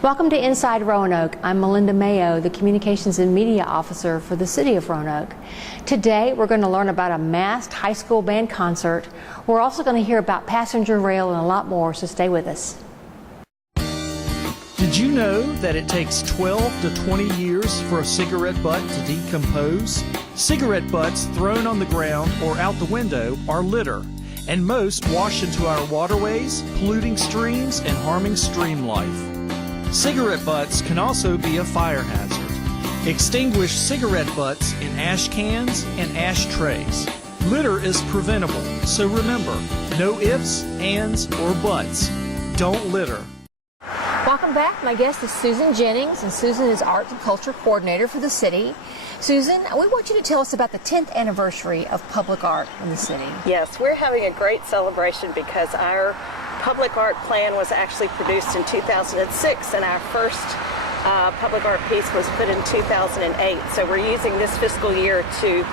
Welcome to Inside Roanoke. I'm Melinda Mayo, the Communications and Media Officer for the City of Roanoke. Today we're going to learn about a masked high school band concert. We're also going to hear about passenger rail and a lot more, so stay with us. Did you know that it takes 12 to 20 years for a cigarette butt to decompose? Cigarette butts thrown on the ground or out the window are litter, and most wash into our waterways, polluting streams and harming stream life. Cigarette butts can also be a fire hazard. Extinguish cigarette butts in ash cans and ashtrays. Litter is preventable, so remember, no ifs, ands, or buts. Don't litter. Welcome back. My guest is Susan Jennings, and Susan is Arts and Culture Coordinator for the city. Susan, we want you to tell us about the 10th anniversary of public art in the city. Yes, we're having a great celebration because our public art plan was actually produced in 2006, and our first public art piece was put in 2008. So we're using this fiscal year to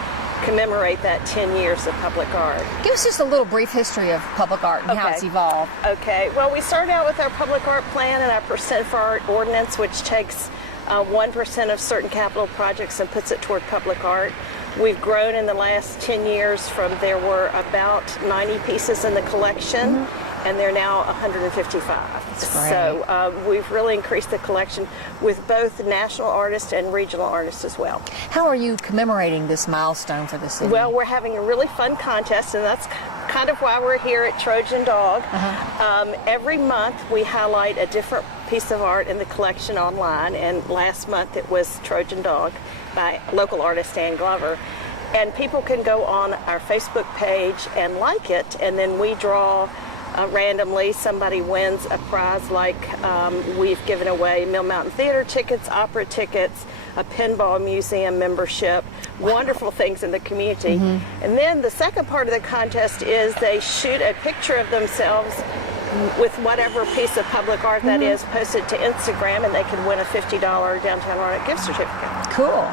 commemorate that 10 years of public art. Give us just a little brief history of public art and how it's evolved. Okay, well, we started out with our public art plan and our percent for art ordinance, which takes 1% of certain capital projects and puts it toward public art. We've grown in the last 10 years from there were about 90 pieces in the collection, and they're now 155. So we've really increased the collection with both national artists and regional artists as well. How are you commemorating this milestone for the city? Well, we're having a really fun contest, and that's kind of why we're here at Trojan Dog. Every month we highlight a different piece of art in the collection online, and last month it was Trojan Dog by local artist Ann Glover. And people can go on our Facebook page and like it, and then we draw randomly. Somebody wins a prize, like we've given away Mill Mountain Theater tickets, opera tickets, a pinball museum membership, wonderful things in the community. And then the second part of the contest is they shoot a picture of themselves with whatever piece of public art that is, post it to Instagram, and they can win a $50 Downtown Roanoke gift certificate. Cool.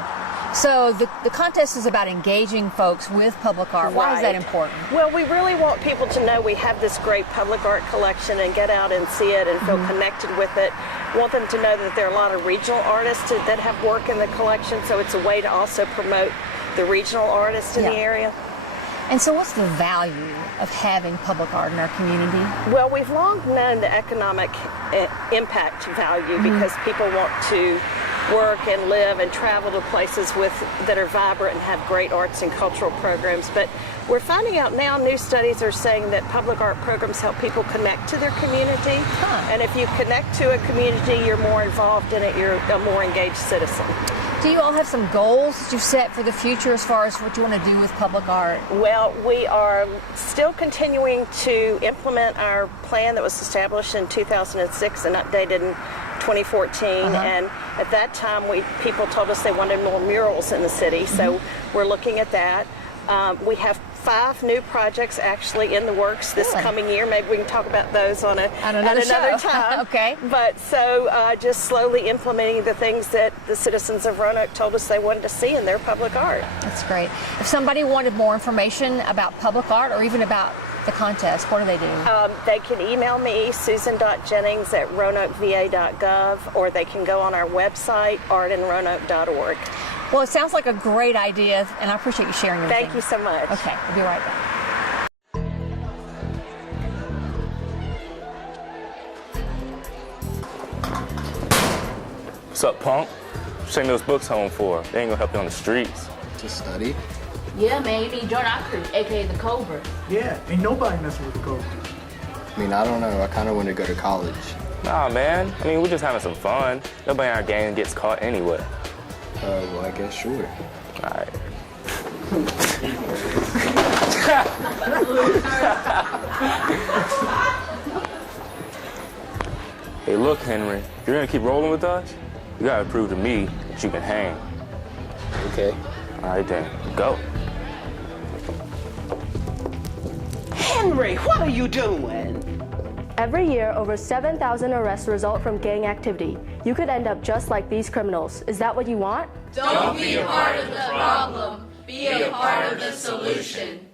So the contest is about engaging folks with public art. Why is that important? Well, we really want people to know we have this great public art collection and get out and see it and feel connected with it. Want them to know that there are a lot of regional artists that have work in the collection, so it's a way to also promote the regional artists in the area. And so what's the value of having public art in our community? Well, we've long known the economic impact value because people want to work and live and travel to places that are vibrant and have great arts and cultural programs. But we're finding out now, new studies are saying that public art programs help people connect to their community. And if you connect to a community, you're more involved in it, you're a more engaged citizen. Do you all have some goals that you've set for the future as far as what you want to do with public art? Well, we are still continuing to implement our plan that was established in 2006 and updated in 2014, and at that time people told us they wanted more murals in the city, so we're looking at that. We have 5 new projects actually in the works this coming year. Maybe we can talk about those at another time. Okay. But so just slowly implementing the things that the citizens of Roanoke told us they wanted to see in their public art. That's great. If somebody wanted more information about public art or even about the contest, what do they do? They can email me, susan.jennings@roanokeva.gov, or they can go on our website, artinroanoke.org. Well, it sounds like a great idea, and I appreciate you sharing it. Thank you so much. Okay, we'll be right back. What's up, punk? What you taking those books home for? They ain't gonna help you on the streets. To study? Yeah, man, you need to join our crew, aka the Cobra. Yeah, ain't nobody messing with the Cobra. I mean, I don't know. I kind of want to go to college. Nah, man. I mean, we're just having some fun. Nobody in our gang gets caught anyway. Well, I guess sure. All right. Hey, look, Henry. If you're gonna keep rolling with us, you gotta prove to me that you can hang. Okay. All right, then. Go. Henry, what are you doing? Every year, over 7,000 arrests result from gang activity. You could end up just like these criminals. Is that what you want? Don't be a part of the problem. Be a part of the solution.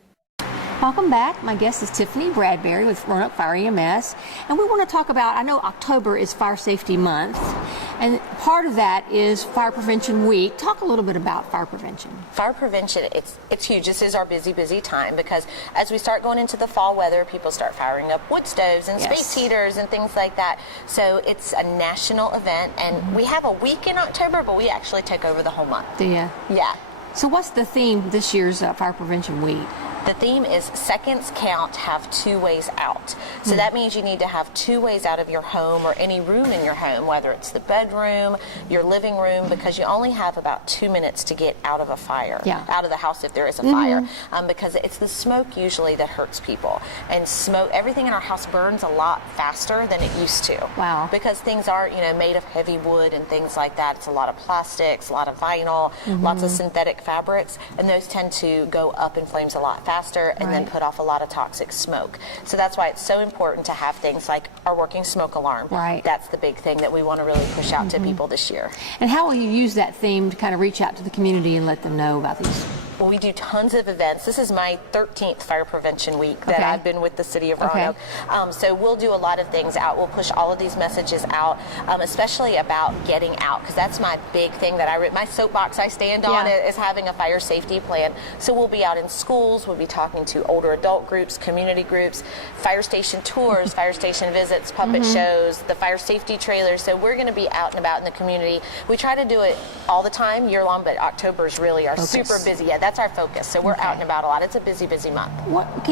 Welcome back. My guest is Tiffany Bradbury with Roanoke Fire EMS, and we want to talk about, I know October is Fire Safety Month, and part of that is Fire Prevention Week. Talk a little bit about fire prevention. Fire prevention, it's huge. This is our busy time because as we start going into the fall weather, people start firing up wood stoves and space heaters and things like that. So it's a national event, and we have a week in October, but we actually take over the whole month. Do you? Yeah. So what's the theme this year's Fire Prevention Week? The theme is seconds count, have 2 ways out. So that means you need to have 2 ways out of your home or any room in your home, whether it's the bedroom, your living room, because you only have about 2 minutes to get out of a fire, out of the house if there is a fire, because it's the smoke usually that hurts people. And smoke, everything in our house burns a lot faster than it used to. Wow. Because things are, made of heavy wood and things like that. It's a lot of plastics, a lot of vinyl, lots of synthetic fabrics, and those tend to go up in flames a lot faster and then put off a lot of toxic smoke. So that's why it's so important to have things like our working smoke alarm. Right. That's the big thing that we want to really push out to people this year. And how will you use that theme to kind of reach out to the community and let them know about these? Well, we do tons of events. This is my 13th Fire Prevention Week that I've been with the City of Roanoke. So we'll do a lot of things out. We'll push all of these messages out, especially about getting out, because that's my big thing that my soapbox I stand on is having a fire safety plan. So we'll be out in schools, we'll be talking to older adult groups, community groups, fire station tours, fire station visits, puppet shows, the fire safety trailers. So we're going to be out and about in the community. We try to do it all the time, year long, but October is really our super busy. Yeah, that's our focus. So we're out and about a lot. It's a busy month.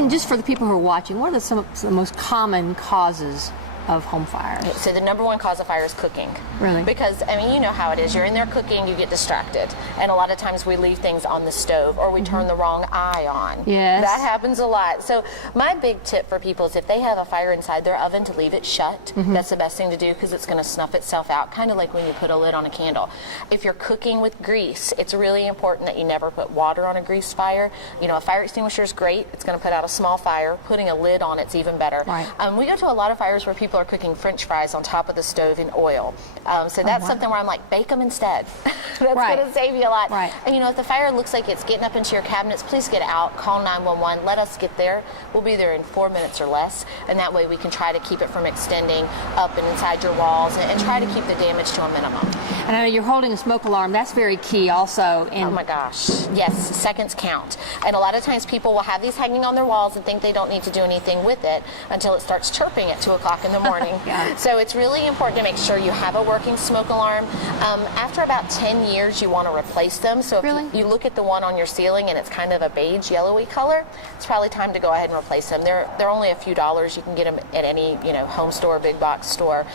Just for the people who are watching, what are some of the most common causes of home fires? So the number one cause of fire is cooking. Really? Because, you know how it is. You're in there cooking, you get distracted. And a lot of times we leave things on the stove or we turn the wrong eye on. Yes. That happens a lot. So my big tip for people is if they have a fire inside their oven, to leave it shut. That's the best thing to do because it's going to snuff itself out, kind of like when you put a lid on a candle. If you're cooking with grease, it's really important that you never put water on a grease fire. A fire extinguisher is great. It's going to put out a small fire. Putting a lid on it's even better. Right. We go to a lot of fires where people are cooking French fries on top of the stove in oil. So that's something where I'm like, bake them instead. That's going to save you a lot. Right. And if the fire looks like it's getting up into your cabinets, please get out, call 911, let us get there. We'll be there in 4 minutes or less, and that way we can try to keep it from extending up and inside your walls and try to keep the damage to a minimum. And I know you're holding a smoke alarm. That's very key also. Oh my gosh. Yes, seconds count. And a lot of times people will have these hanging on their walls and think they don't need to do anything with it until it starts chirping at 2 o'clock in the morning. So it's really important to make sure you have a working smoke alarm. After about 10 years, you want to replace them. So if you look at the one on your ceiling and it's kind of a beige, yellowy color, it's probably time to go ahead and replace them. They're only a few dollars. You can get them at any home store, big box store.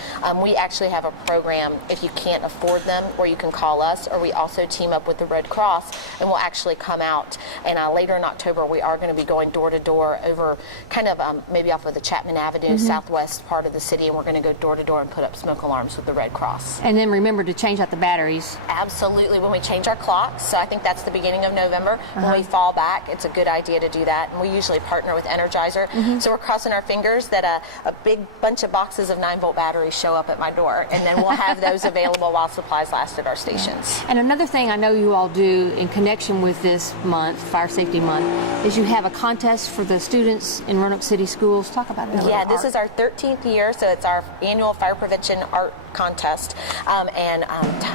We actually have a program if you can't afford them, where you can call us, or we also team up with the Red Cross, and we'll actually come out. And later in October, we are going to be going door to door over kind of maybe off of the Chapman Avenue, southwest part of the city, and we're going to go door to door and put up smoke alarms with the Red Cross. And then remember to change out the batteries. Absolutely. When we change our clocks, so I think that's the beginning of November, when we fall back, it's a good idea to do that. And we usually partner with Energizer. So we're crossing our fingers that a big bunch of boxes of 9-volt batteries show up at my door, and then we'll have those available while supplies last at our stations. And another thing I know you all do in connection with this month, Fire Safety Month, is you have a contest for the students in Roanoke City Schools. Talk about it. Yeah, this is our 13th year, so it's our annual Fire Prevention Art Contest. And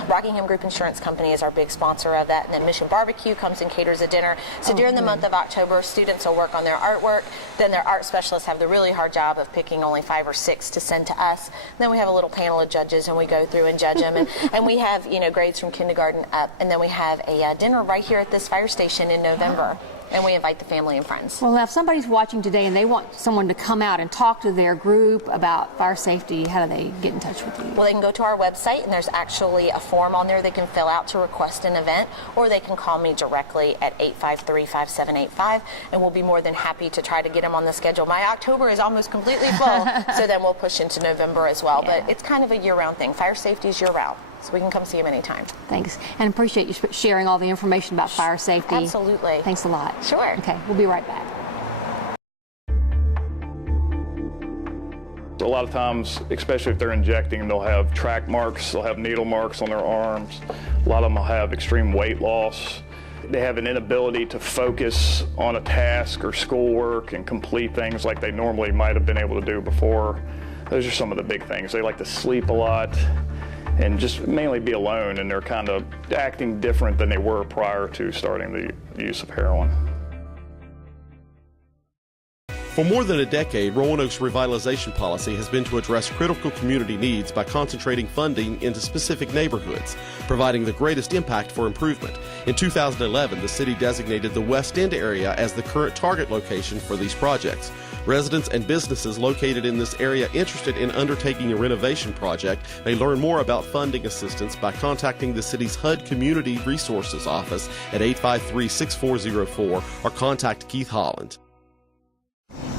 Rockingham Group Insurance Company is our big sponsor of that. And then Mission Barbecue comes and caters a dinner. So during the month of October, students will work on their artwork. Then their art specialists have the really hard job of picking only 5 or 6 to send to us. And then we have a little panel of judges, and we go through and judge them. And we have grades from kindergarten up. And then we have a dinner right here at this fire station in November. And we invite the family and friends. Well, now if somebody's watching today and they want someone to come out and talk to their group about fire safety, how do they get in touch with you? Well, they can go to our website, and there's actually a form on there they can fill out to request an event, or they can call me directly at 853-5785, and we'll be more than happy to try to get them on the schedule. My October is almost completely full, so then we'll push into November as well. But it's kind of a year-round thing. Fire safety is year-round. So we can come see them anytime. Thanks. And appreciate you sharing all the information about fire safety. Absolutely. Thanks a lot. Sure. Okay, we'll be right back. A lot of times, especially if they're injecting, they'll have track marks, they'll have needle marks on their arms. A lot of them will have extreme weight loss. They have an inability to focus on a task or schoolwork and complete things like they normally might have been able to do before. Those are some of the big things. They like to sleep a lot and just mainly be alone, and they're kind of acting different than they were prior to starting the use of heroin. For more than a decade, Roanoke's revitalization policy has been to address critical community needs by concentrating funding into specific neighborhoods, providing the greatest impact for improvement. In 2011, the city designated the West End area as the current target location for these projects. Residents and businesses located in this area interested in undertaking a renovation project may learn more about funding assistance by contacting the city's HUD Community Resources Office at 853-6404 or contact Keith Holland.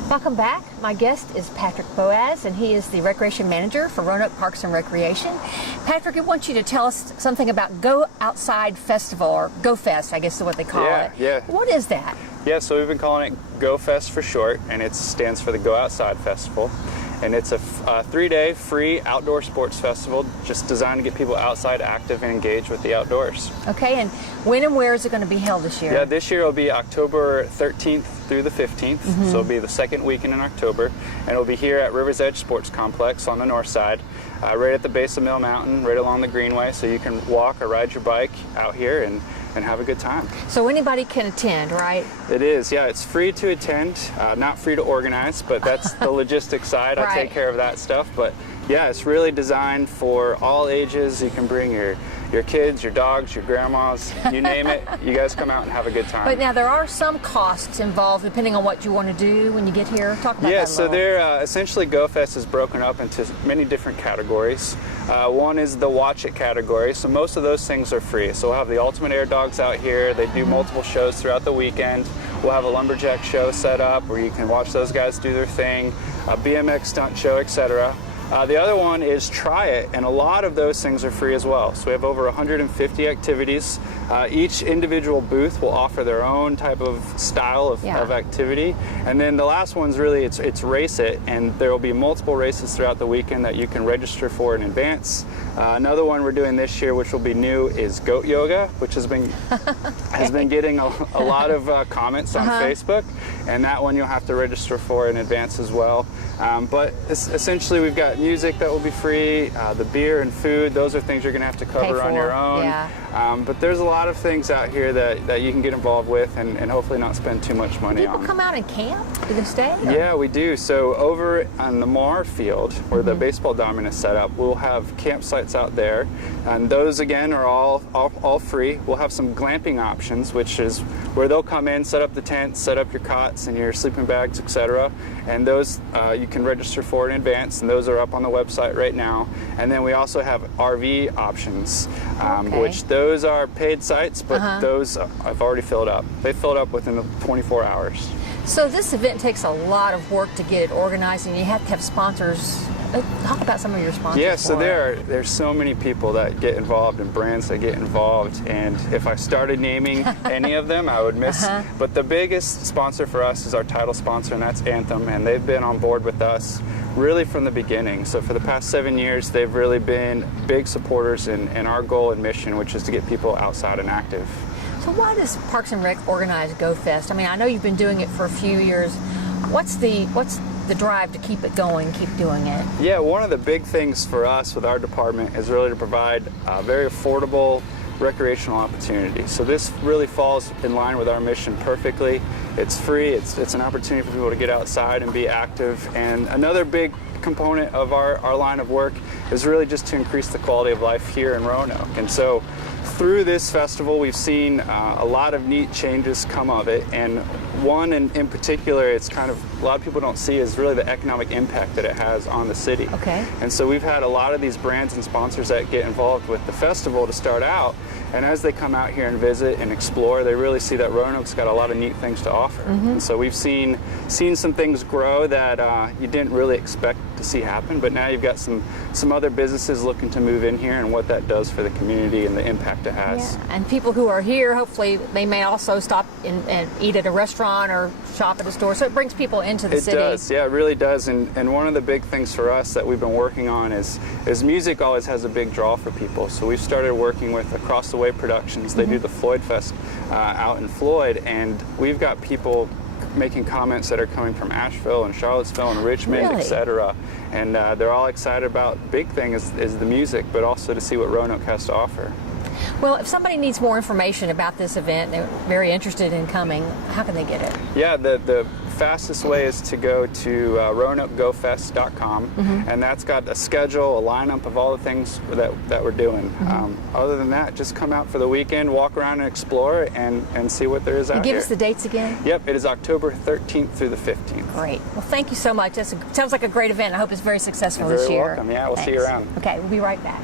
Welcome back. My guest is Patrick Boaz, and he is the Recreation Manager for Roanoke Parks and Recreation. Patrick, I want you to tell us something about Go Outside Festival, or Go Fest, I guess is what they call it. Yeah. What is that? Yeah, so we've been calling it Go Fest for short, and it stands for the Go Outside Festival. And it's a 3-day free outdoor sports festival just designed to get people outside, active, and engaged with the outdoors. Okay, and when and where is it going to be held this year? Yeah, this year it'll be October 13th through the 15th, so it'll be the second weekend in October, and it'll be here at River's Edge Sports Complex on the north side, right at the base of Mill Mountain, right along the Greenway, so you can walk or ride your bike out here and have a good time. So anybody can attend, right? It is, yeah. It's free to attend, not free to organize, but that's the logistics side. Right. I take care of that stuff. But yeah, it's really designed for all ages. You can bring your kids, your dogs, your grandmas, you name it. You guys come out and have a good time. But now there are some costs involved depending on what you want to do when you get here. Talk about that a Yeah, little. so they're essentially GoFest is broken up into many different categories. One is the watch it category, so most of those things are free. So we'll have the Ultimate Air Dogs out here. They do multiple shows throughout the weekend. We'll have a lumberjack show set up where you can watch those guys do their thing, a BMX stunt show, etc. The other one is Try It, and a lot of those things are free as well. So we have over 150 activities. Each individual booth will offer their own type of style of activity. And then the last one's really, it's Race It, and there will be multiple races throughout the weekend that you can register for in advance. Another one we're doing this year, which will be new, is Goat Yoga, which has been getting a lot of comments on Facebook, and that one you'll have to register for in advance as well. But essentially we've got music that will be free, the beer and food, those are things you're going to have to cover on your own. Yeah. But there's a lot of things out here that you can get involved with and hopefully not spend too much money on. People come out and camp? Do they stay? Or? Yeah, we do. So over on the Mar field, where the baseball diamond is set up, we'll have campsites out there, and those again are all free. We'll have some glamping options, which is where they'll come in, set up the tent, set up your cots and your sleeping bags, etc. And those you can register for in advance, and those are up on the website right now. And then we also have RV options, which those are paid sites, but those I've already filled up. They filled up within 24 hours. So this event takes a lot of work to get it organized, and you have to have sponsors. Talk about some of your sponsors. Yeah, so there's so many people that get involved and brands that get involved, and if I started naming any of them, I would miss. But the biggest sponsor for us is our title sponsor, and that's Anthem, and they've been on board with us really from the beginning. So for the past 7 years, they've really been big supporters in our goal and mission, which is to get people outside and active. So why does Parks and Rec organize Go Fest? I mean, I know you've been doing it for a few years. What's the drive to keep it going, keep doing it? Yeah, one of the big things for us with our department is really to provide very affordable recreational opportunities. So this really falls in line with our mission perfectly. It's free, it's an opportunity for people to get outside and be active. And another big component of our line of work is really just to increase the quality of life here in Roanoke. And so through this festival, we've seen a lot of neat changes come of it, and one in particular, it's kind of a lot of people don't see is really the economic impact that it has on the city. Okay. And so we've had a lot of these brands and sponsors that get involved with the festival to start out, and as they come out here and visit and explore, they really see that Roanoke's got a lot of neat things to offer. And so we've seen some things grow that you didn't really expect to see happen. But now you've got some other businesses looking to move in here, and what that does for the community and the impact it has. Yeah. And people who are here, hopefully they may also stop and eat at a restaurant or shop at a store. So it brings people into the city. It does, yeah, it really does. And one of the big things for us that we've been working on is music always has a big draw for people. So we've started working with Across the Way Productions. They do the Floyd Fest out in Floyd, and we've got people making comments that are coming from Asheville and Charlottesville and Richmond, Really? etc. And they're all excited about, big thing is the music, but also to see what Roanoke has to offer. Well, if somebody needs more information about this event, they're very interested in coming, how can they get it? Yeah, the fastest way is to go to RoanokeGoFest.com, and that's got a schedule, a lineup of all the things that we're doing. Other than that, just come out for the weekend, walk around and explore, and see what there is out And here. give us the dates again? Yep, it is October 13th through the 15th. Great. Well, thank you so much. That sounds like a great event. I hope it's very successful You're this very year. welcome. Yeah, we'll see you Thanks. around. Okay, we'll be right back.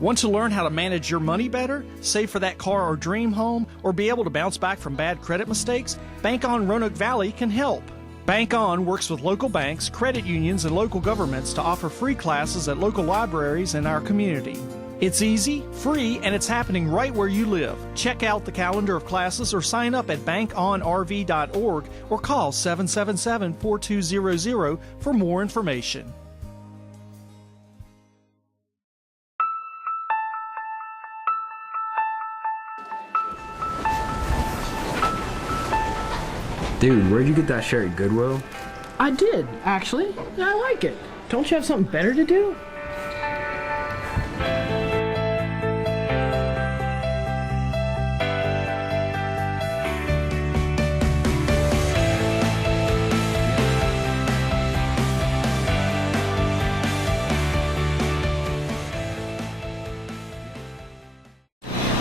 Want to learn how to manage your money better, save for that car or dream home, or be able to bounce back from bad credit mistakes? Bank On Roanoke Valley can help. Bank On works with local banks, credit unions, and local governments to offer free classes at local libraries in our community. It's easy, free, and it's happening right where you live. Check out the calendar of classes or sign up at bankonrv.org or call 777-4200 for more information. Dude, where'd you get that shirt, Goodwill? I did, actually. I like it. Don't you have something better to do?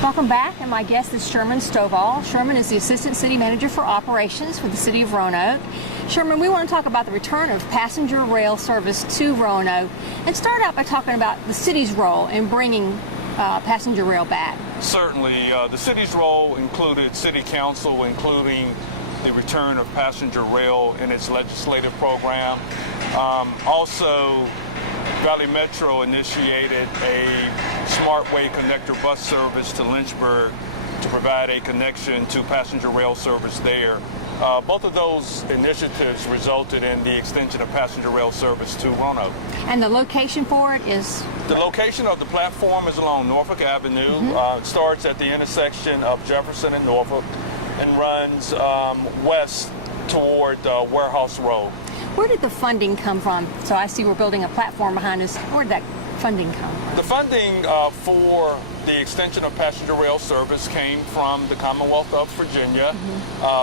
Welcome back, and my guest is Sherman Stovall. Sherman is the Assistant City Manager for Operations for the City of Roanoke. Sherman, we want to talk about the return of passenger rail service to Roanoke, and start out by talking about the city's role in bringing passenger rail back. Certainly. The city's role included City Council, including the return of passenger rail in its legislative program. Also, Valley Metro initiated a SmartWay connector bus service to Lynchburg to provide a connection to passenger rail service there. Both of those initiatives resulted in the extension of passenger rail service to Roanoke. And the location for it is? The location of the platform is along Norfolk Avenue. It starts at the intersection of Jefferson and Norfolk and runs west toward Warehouse Road. Where did the funding come from? So I see we're building a platform behind us. Where did that funding come from? The funding for the extension of passenger rail service came from the Commonwealth of Virginia.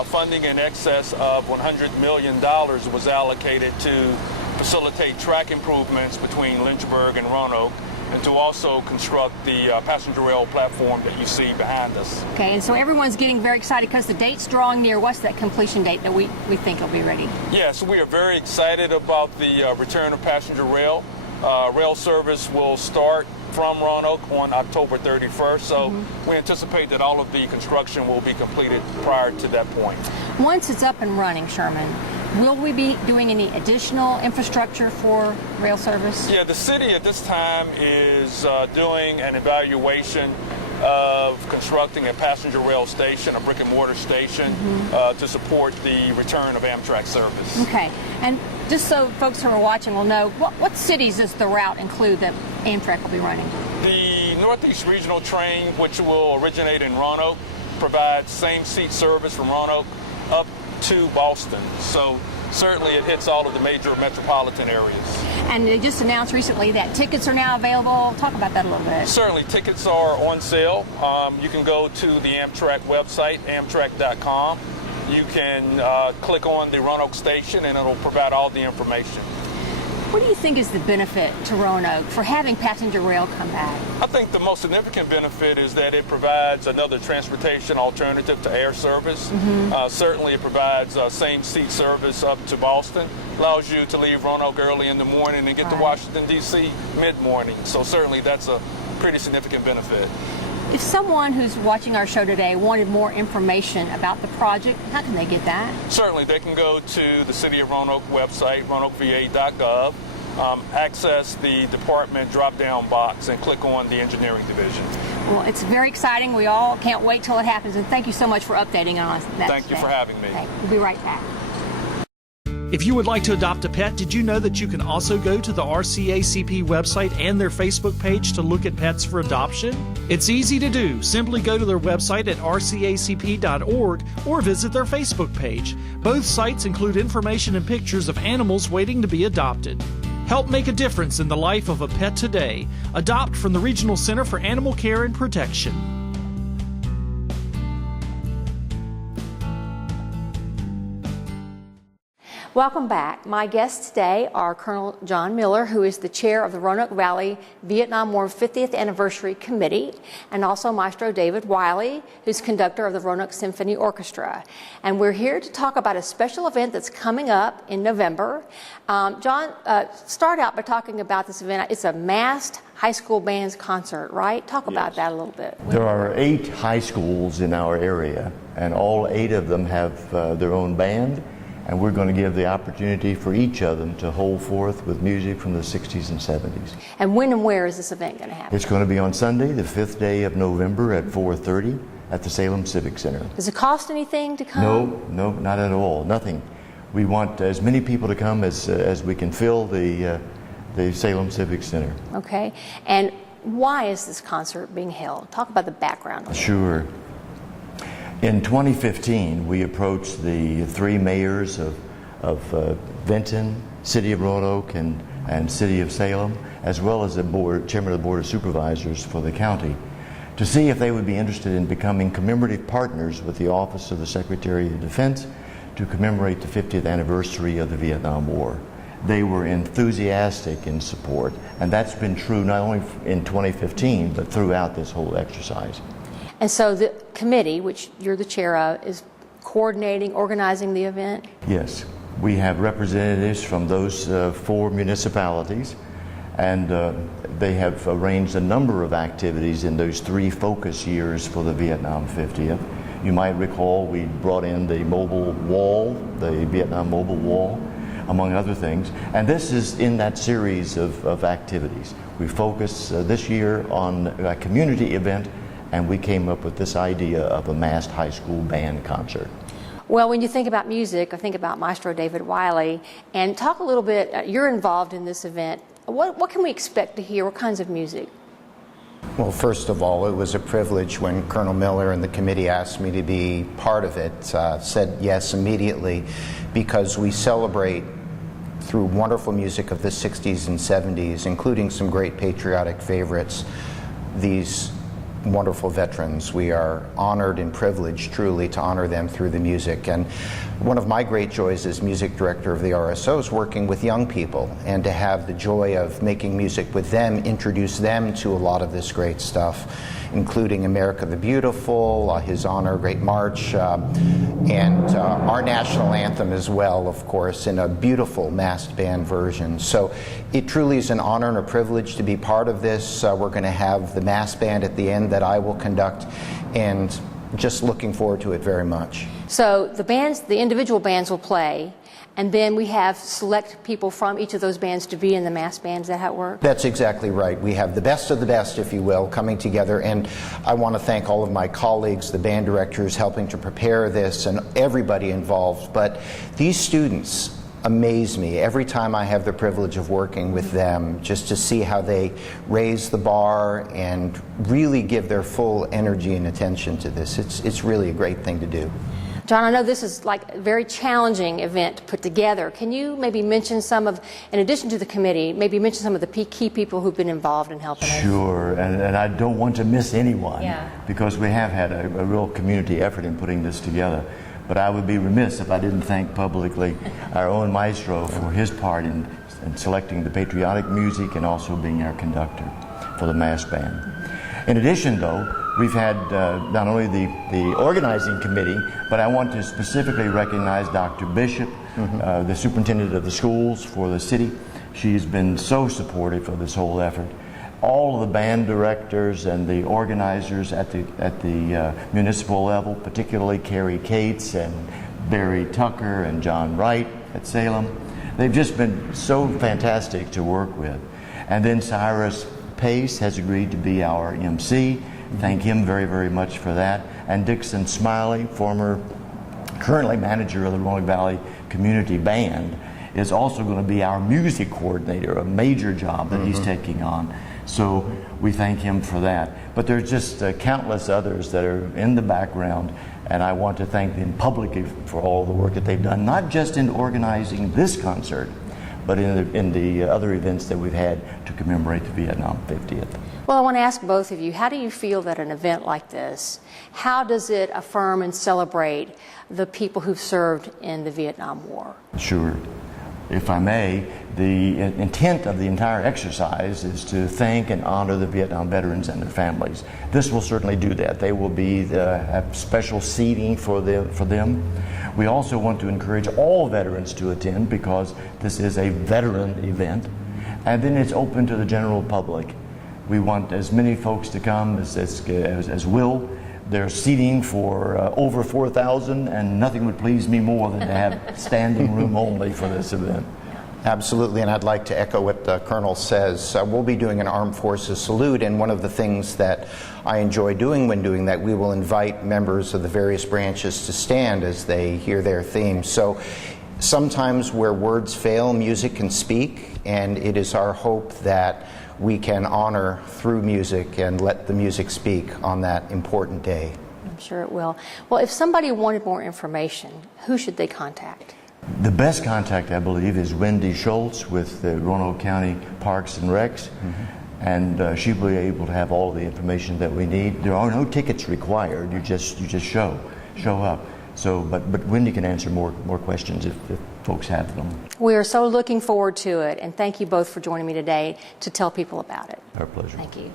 Funding in excess of $100 million was allocated to facilitate track improvements between Lynchburg and Roanoke, and to also construct the passenger rail platform that you see behind us. Okay, and so everyone's getting very excited because the date's drawing near. What's that completion date that we think will be ready? Yes, we are very excited about the return of passenger rail. Rail service will start from Roanoke on October 31st, so we anticipate that all of the construction will be completed prior to that point. Once it's up and running, Sherman, will we be doing any additional infrastructure for rail service? Yeah, the city at this time is doing an evaluation of constructing a passenger rail station, a brick and mortar station, to support the return of Amtrak service. Okay, and just so folks who are watching will know, what cities does the route include that Amtrak will be running? The Northeast Regional Train, which will originate in Roanoke, provides same-seat service from Roanoke up to Boston. So certainly it hits all of the major metropolitan areas. And they just announced recently that tickets are now available. Talk about that a little bit. Certainly, tickets are on sale. You can go to the Amtrak website, amtrak.com. You can click on the Roanoke station and it'll provide all the information. What do you think is the benefit to Roanoke for having passenger rail come back? I think the most significant benefit is that it provides another transportation alternative to air service. Certainly it provides same-seat service up to Boston, allows you to leave Roanoke early in the morning and get to Washington, D.C. mid-morning. So certainly that's a pretty significant benefit. If someone who's watching our show today wanted more information about the project, how can they get that? Certainly, they can go to the City of Roanoke website, roanokeva.gov, access the department drop-down box, and click on the engineering division. Well, it's very exciting. We all can't wait till it happens, and thank you so much for updating on that. Thank you for having me. Okay, we'll be right back. If you would like to adopt a pet, did you know that you can also go to the RCACP website and their Facebook page to look at pets for adoption? It's easy to do. Simply go to their website at rcacp.org or visit their Facebook page. Both sites include information and pictures of animals waiting to be adopted. Help make a difference in the life of a pet today. Adopt from the Regional Center for Animal Care and Protection. Welcome back. My guests today are Colonel John Miller, who is the chair of the Roanoke Valley Vietnam War 50th Anniversary Committee, and also Maestro David Wiley, who's conductor of the Roanoke Symphony Orchestra. And we're here to talk about a special event that's coming up in November. John, start out by talking about this event. It's a masked high school bands concert, right? Talk about that a little bit. There are 8 high schools in our area, and all 8 of them have their own band. And we're going to give the opportunity for each of them to hold forth with music from the 60s and 70s. And when and where is this event going to happen? It's going to be on Sunday, the 5th day of November at 4:30 at the Salem Civic Center. Does it cost anything to come? No, not at all, nothing. We want as many people to come as we can fill the Salem Civic Center. Okay, and why is this concert being held? Talk about the background. Sure. In 2015, we approached the 3 mayors of Benton, City of Roanoke, and City of Salem, as well as the chairman of the Board of Supervisors for the county, to see if they would be interested in becoming commemorative partners with the Office of the Secretary of Defense to commemorate the 50th anniversary of the Vietnam War. They were enthusiastic in support, and that's been true not only in 2015, but throughout this whole exercise. And so the committee, which you're the chair of, is coordinating, organizing the event? Yes. We have representatives from those 4 municipalities, and they have arranged a number of activities in those 3 focus years for the Vietnam 50th. You might recall we brought in the mobile wall, the Vietnam mobile wall, among other things. And this is in that series of activities. We focus this year on a community event, and we came up with this idea of a masked high school band concert. Well, when you think about music, I think about Maestro David Wiley. And talk a little bit, you're involved in this event. What can we expect to hear? What kinds of music? Well, first of all, it was a privilege when Colonel Miller and the committee asked me to be part of it. Said yes immediately, because we celebrate through wonderful music of the 60s and 70s, including some great patriotic favorites, these wonderful veterans. We are honored and privileged truly to honor them through the music. And one of my great joys as music director of the RSO is working with young people, and to have the joy of making music with them, introduce them to a lot of this great stuff, including America the Beautiful, His Honor, Great March, and our national anthem as well, of course, in a beautiful masked band version. So it truly is an honor and a privilege to be part of this. We're going to have the masked band at the end that I will conduct, and just looking forward to it very much. So the individual bands will play, and then we have select people from each of those bands to be in the mass band. Is that how it works? That's exactly right. We have the best of the best, if you will, coming together, and I want to thank all of my colleagues, the band directors helping to prepare this, and everybody involved. But these students amaze me every time I have the privilege of working with them, just to see how they raise the bar and really give their full energy and attention to this. It's really a great thing to do. John, I know this is like a very challenging event to put together. Can you maybe mention some of, in addition to the committee, maybe mention some of the key people who've been involved in helping us? Sure, and I don't want to miss anyone, because we have had a real community effort in putting this together. But I would be remiss if I didn't thank publicly our own maestro for his part in selecting the patriotic music and also being our conductor for the mass band. In addition, though, we've had not only the organizing committee, but I want to specifically recognize Dr. Bishop, the superintendent of the schools for the city. She's been so supportive of this whole effort. all of the band directors and the organizers at the municipal level, particularly Carrie Cates and Barry Tucker and John Wright at Salem. They've just been so fantastic to work with. And then Cyrus Pace has agreed to be our MC. Thank him very, very much for that. And Dixon Smiley, currently manager of the Roanoke Valley Community Band, is also going to be our music coordinator, a major job that he's taking on. So we thank him for that. But there's just countless others that are in the background, and I want to thank them publicly for all the work that they've done, not just in organizing this concert, but in the other events that we've had to commemorate the Vietnam 50th. Well, I want to ask both of you, how do you feel that an event like this, how does it affirm and celebrate the people who've served in the Vietnam War? Sure. If I may, the intent of the entire exercise is to thank and honor the Vietnam veterans and their families. This will certainly do that. They will have special seating for them. We also want to encourage all veterans to attend because this is a veteran event. And then it's open to the general public. We want as many folks to come as will. There's seating for over 4,000, and nothing would please me more than to have standing room only for this event. Absolutely, and I'd like to echo what the Colonel says. We'll be doing an Armed Forces salute, and one of the things that I enjoy doing when doing that, we will invite members of the various branches to stand as they hear their theme. So sometimes where words fail, music can speak, and it is our hope that we can honor through music and let the music speak on that important day. I'm sure it will. Well, if somebody wanted more information, who should they contact? The best contact, I believe, is Wendy Schultz with the Roanoke County Parks and Recs, and she'll be able to have all the information that we need. There are no tickets required. You just show up. So, but Wendy can answer more questions if folks have them. We are so looking forward to it, and thank you both for joining me today to tell people about it. Our pleasure. Thank you.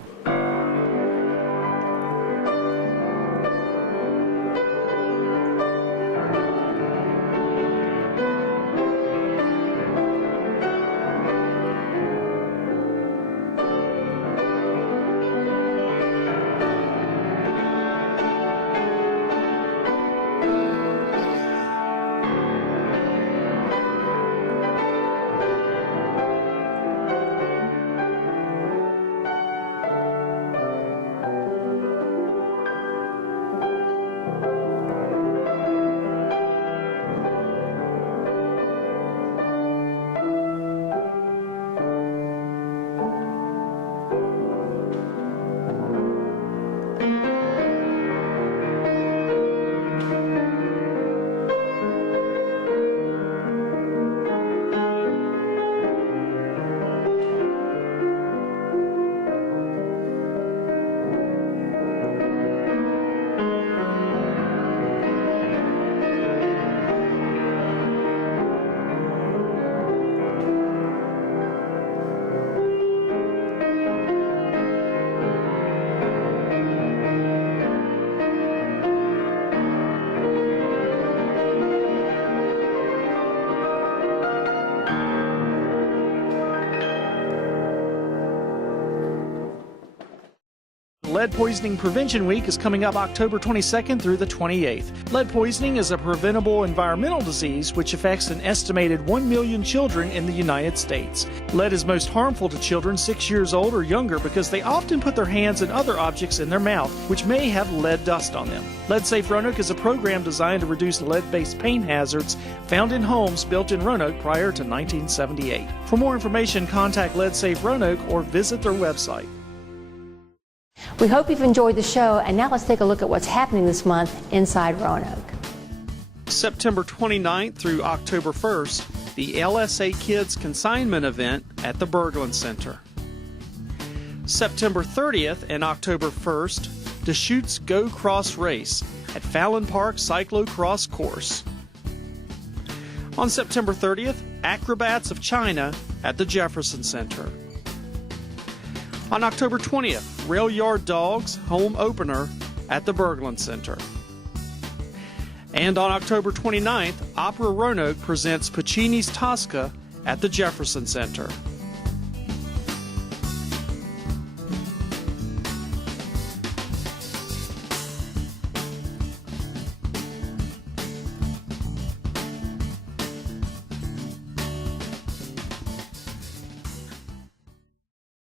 Lead Poisoning Prevention Week is coming up October 22nd through the 28th. Lead poisoning is a preventable environmental disease which affects an estimated 1 million children in the United States. Lead is most harmful to children 6 years old or younger because they often put their hands and other objects in their mouth, which may have lead dust on them. Lead Safe Roanoke is a program designed to reduce lead-based paint hazards found in homes built in Roanoke prior to 1978. For more information, contact Lead Safe Roanoke or visit their website. We hope you've enjoyed the show, and now let's take a look at what's happening this month inside Roanoke. September 29th through October 1st, the LSA Kids Consignment event at the Berglund Center. September 30th and October 1st, Deschutes Go Cross Race at Fallon Park Cyclocross Course. On September 30th, Acrobats of China at the Jefferson Center. On October 20th, Rail Yard Dogs Home Opener at the Berglund Center. And on October 29th, Opera Roanoke presents Puccini's Tosca at the Jefferson Center.